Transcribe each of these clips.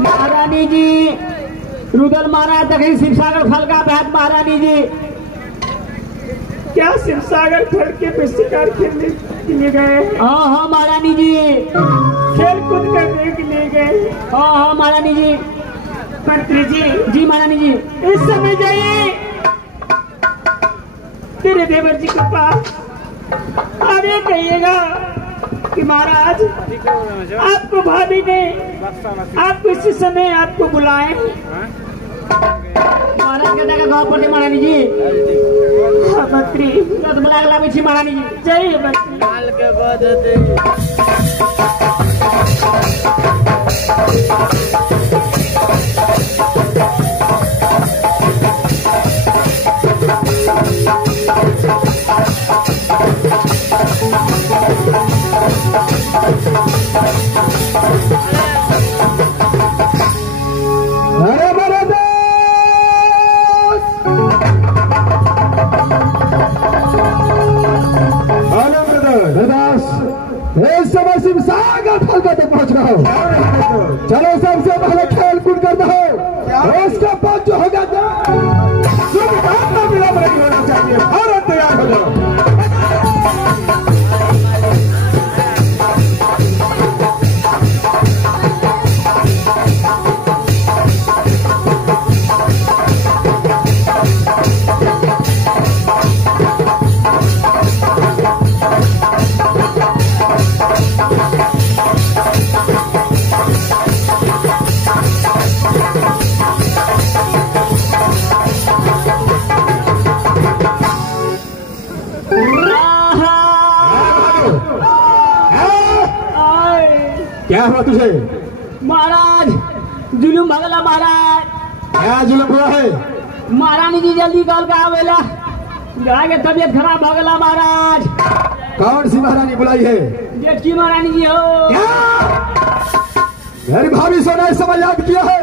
महारानी जी रुदल महाराज तक शिवसागर फल का बैठ महारानी जी। क्या शिवसागर फल के शिकार खेलने के लिए गए? हाँ हाँ महारानी जी। खेल कूद करने के लिए गए? हाँ हाँ महारानी जी। मंत्री जी। जी महारानी जी। इस समय जाइए तेरे देवर जी के पास, अरे कहिएगा कि महाराज आपको भाभी ने आपको इसी समय आपको बुलाए। महाराज के दादा गाँव पर महारानी जी। हाँ मंत्री तो बुला ला बिछी महारानी जी। जाइए मंत्री। काल के बाद शिवसागर फल तक पहुंच रहा हो। चलो सबसे पहले खेल कूद करना हो, उसके बाद जो होगा शुभकामना विलंब नहीं होना चाहिए। भारत तैयार हो जाओ। क्या हुआ तुझे? महाराज जुलूम भगला महाराज। क्या जुलूम हुआ है? महारानी जी जल्दी कॉल का आवेला, के तबियत खराब भगला महाराज। कौन सी महारानी बुलाई है? जेठी महारानी जी हो। मेरी भाभी सोना इस समय याद किया है।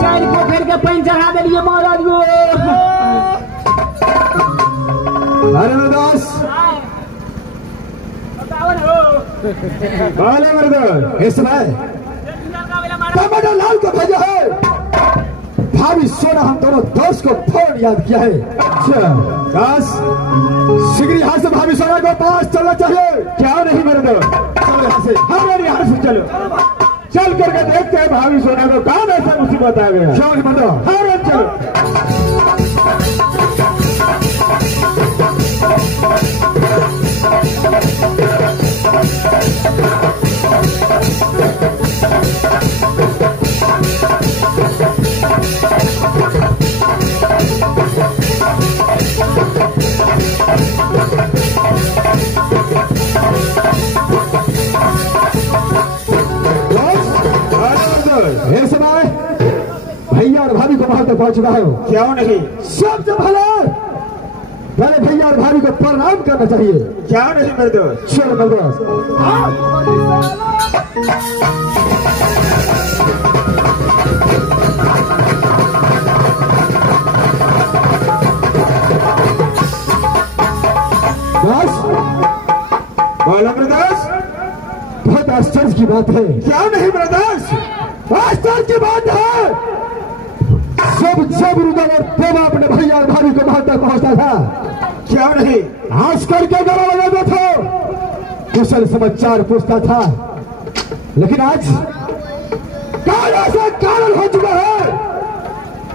चार पोखर के पानी चढ़ा दिए महाराज को। अरे दास बोले मर्द इस समय टमाटर लाल को भेजा है। भाभी सोना हम दोनों दोस्त को फोन याद किया है। अच्छा दास शीघ्र यहाँ से भाभी सोना को पास चलना चाहिए। क्या नहीं मर्द? चलो यहाँ से, हमारे यहाँ से चलो। चल करके देखते हैं भाभी सोना को कौन ऐसा मुसीबत आ गया। क्यों नहीं मर्द? हाँ चलो। समय भैया और भाभी को वहां तक पहुंच रहा हो। क्यों नहीं? सबसे पहले भैया और भाभी को प्रणाम करना चाहिए। क्या नहीं मर्द? चलो मर्द। बोलो ब्रदर्स। बहुत आश्चर्य की बात है। क्या नहीं ब्रदर्स? आश्चर्य की बात है। सब रुदल और देवा अपने भैया और भाभी को वहां तक पहुंचता था। क्या नहीं? हंस करके गला लगाता था, कुशल समाचार पूछता था। लेकिन आज ऐसा कारण हो चुका है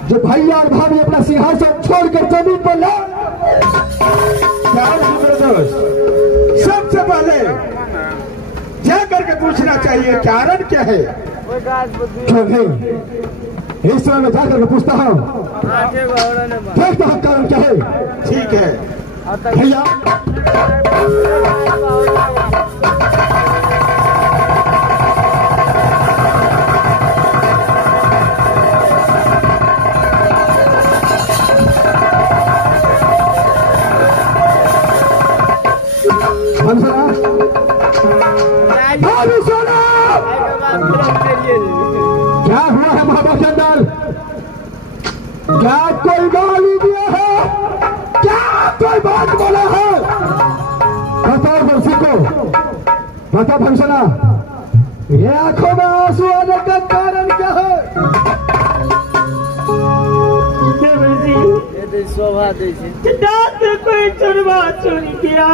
जो भैया और भाभी अपना सिंहासन छोड़कर जमीन पर ला। क्या नहीं ब्रदर्स? सबसे पहले जा करके पूछना चाहिए कारण क्या है। क्यों नहीं? इस समय मैं जाकर के पूछता हूँ, देखता हूँ कारण क्या है। ठीक है भैया। भाभी सोना क्या हुआ है महाबा के अंदर? क्या कोई गाली दिया है? क्या कोई बात बोला है? बताओ बंसी को, बता भंसना, ये आंखों में आंसू आने का कारण क्या है? शोभा दे कोई चोरवा चोरी किया,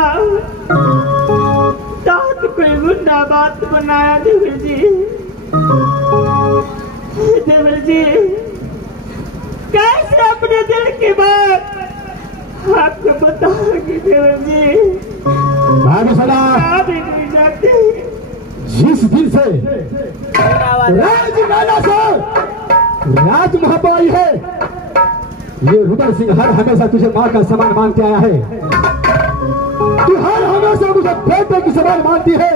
दांत कोई गुंडा बात बनाया। देवर जी कैसे अपने दिल की बात आपको बताओगी? देवर जी भंसना, नहीं जाते। जिस दिन से राजगाना से राज महाबा आई है, ये रुद्र सिंह हर हमेशा तुझे मां का समान मानते आया है। तू हर हमेशा मुझे बेटे की समान मानती है।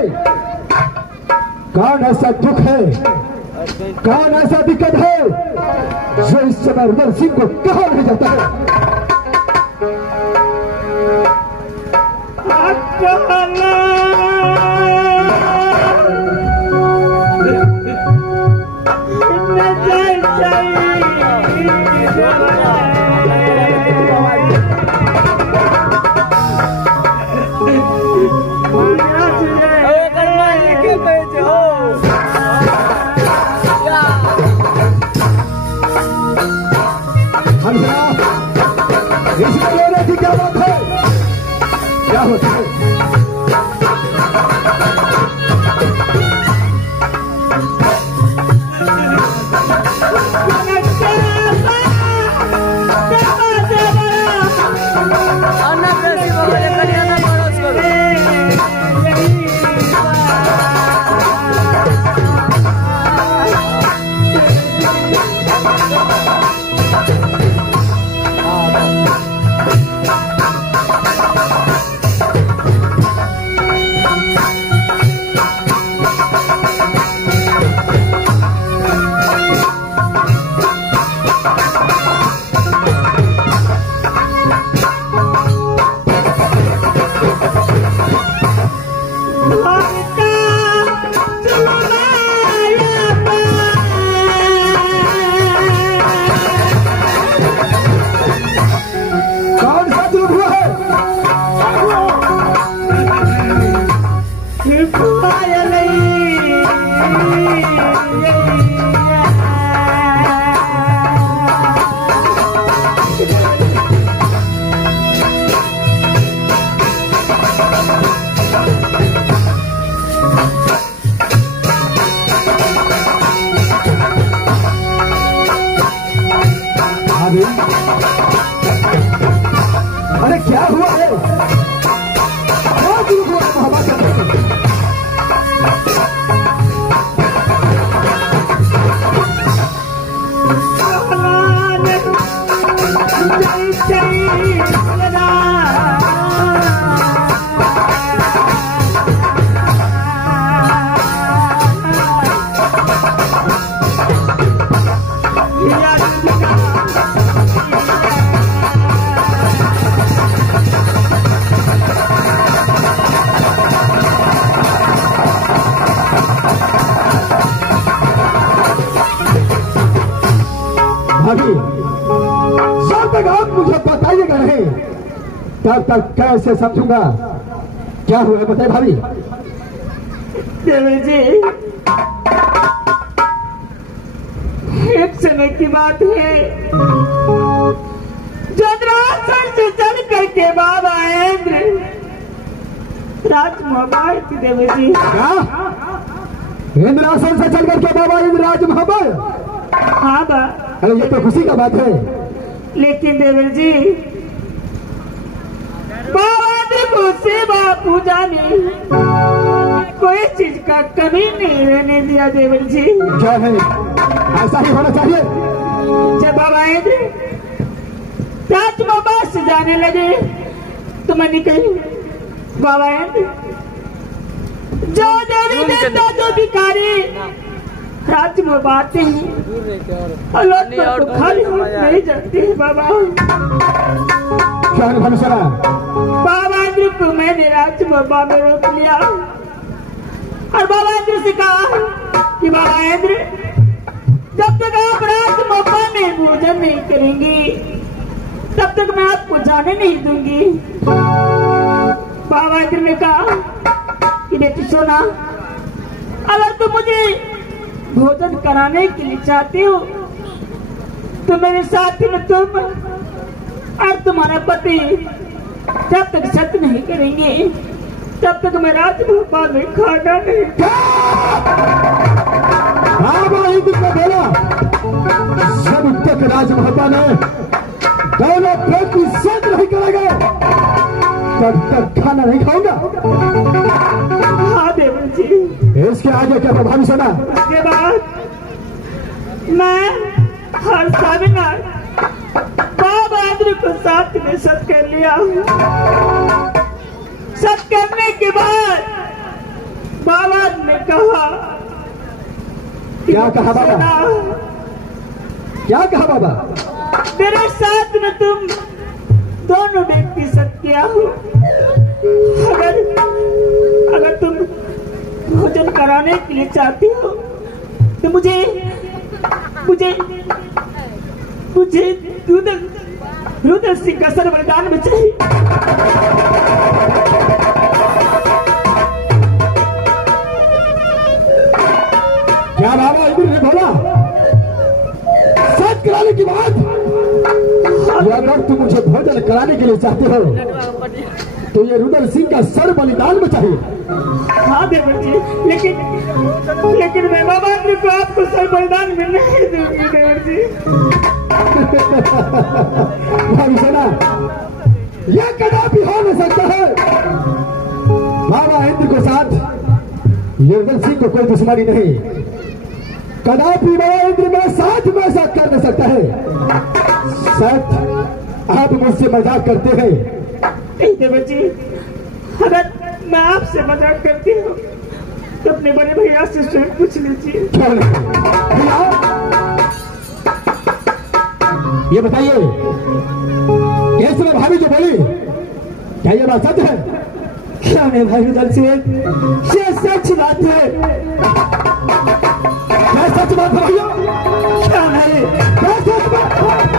कौन ऐसा दुख है, कौन ऐसा दिक्कत है जो इस समय रुद्र सिंह को कहा नहीं जाता है? क्या बात है? क्या होता है? अरे क्या हुआ है? भाभी, जब तक आप मुझे बताइएगा नहीं तब तक कैसे समझूंगा? क्या हुआ बताइए भाभी। देवी जी, एक समय की बात है, चंद्रासन से चल करके बाबा इंद्र राजमहल की। देवी जी, क्या इंद्रासन से चल करके बाबा इंद्र राजमहल? हाँ बा। अरे ये तो खुशी का बात है। लेकिन देवर जी, बाबा जी को सेवा पूजा में कोई चीज का कमी नहीं रहने दिया। देवर जी, क्या है? ऐसा ही होना चाहिए। जब बाबा इंद्र राजमहल से जाने लगे तो मैंने कही, बाबा इंद्र, जो देवी देवता जो भिखारी राजमहल आते हैं लौट कर तो खाली नहीं जाते हैं। बाबा, क्या भरोसा? बाबा इंद्र को मैंने राजमहल में रोक लिया और बाबा इंद्र से कहा कि करेंगी तब तक मैं आपको जाने नहीं दूंगी। बाबा इंद्र ने कहा कि बेटी सोना, अगर तुम मुझे भोजन कराने के लिए चाहती हो तो मेरे साथ में तुम और तुम्हारा पति जब तक सत्य नहीं करेंगे तब तक मैं राजभोपाल में खाना नहीं। बाबा इंद्र को बोला जब तक राजभोपाल में दोनों पेट की सत्य नहीं करेंगे तब तक खाना नहीं खाऊंगा। हाँ देवर जी। इसके आगे क्या प्रभाव सुना? उसके बाद मैं हर साविनार बाबा इंद्र को साथ में सत कर लिया। सत करने के बाद बाबा ने कहा, क्या कहा बाबा? क्या कहा बाबा? मेरे साथ में तुम दोनों व्यक्ति सत किया हो। अगर तुम भोजन कराने के लिए चाहती हो तो मुझे रुद्र सिंह का सर बलिदान में चाहिए। क्या बाबा इंद्र ने बोला सत कराने की बात? अगर तुम मुझे भोजन कराने के लिए चाहते हो तो ये रुद्र सिंह का सर बलिदान में चाहिए। हाँ देवर जी, लेकिन मैं बाबा इंद्र को आपको सर बलिदान में नहीं दूंगी देवर जी। सुना, यह कदापि हो नहीं सकता है। बाबा इंद्र के साथ रुद्र सिंह को कोई दुश्मनी नहीं। कदापि बाबा इंद्र मेरे साथ में ऐसा कर नहीं सकता है। शायद आप मुझसे मजाक करते हैं। नहीं देवर जी, अगर मैं आपसे मजाक करती हूँ तो अपने बड़े भैया से स्वयं पूछ लीजिए। भैया ये बताइए, ये समय भाभी जो बोली क्या ये बात सच है? क्या नहीं भाई रुद्र सिंह, ये सच बात है। क्या सच बात है भैया? क्या नहीं? क्या सच बात है?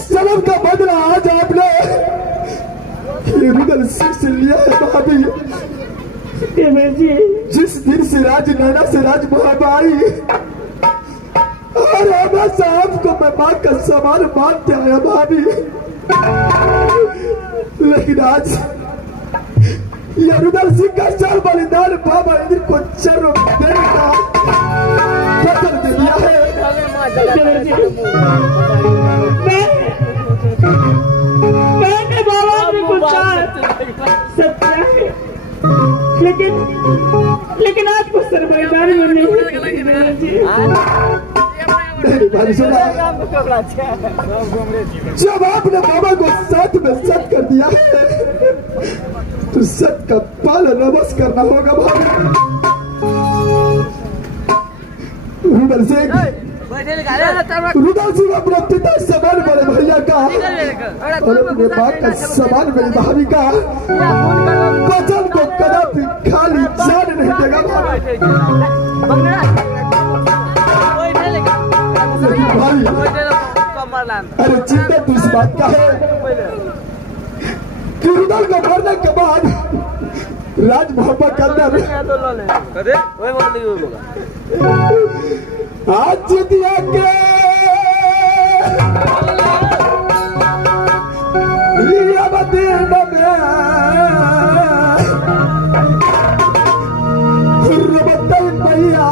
जिस जन्म का बदला आज आपने ये रुदल सिंह से लिया है भाभी, जिस दिन से राज नैना से राज आई और रामा साहब को मैं मां का समान मानते आया भाभी, लेकिन आज ये रुदल सिंह का चाल बलिदान बाबा इंद्र को चरण देने का वचन दे दिया है। मैंने बाबा ने कुछ सत्य है, लेकिन आपको सरबराही में नहीं। जब आपने बाबा को सत में सत कर दिया है तो सत का पालन अवश्य करना होगा भाभी। रुदल सिंह अपने पिता समान बड़े भैया का और अपने माँ का समान मेरी भाभी का वचन को कदापि खाली जान नहीं देगा भाई। अरे चिंता तो इस बात का है कि रुदल को मरने के बाद राज मोहब्बत के अंदर आज दिया के भैया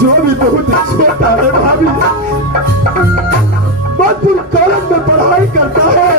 जो भी बहुत छोटा है भाभी, मधुर कॉलेज में पढ़ाई करता है।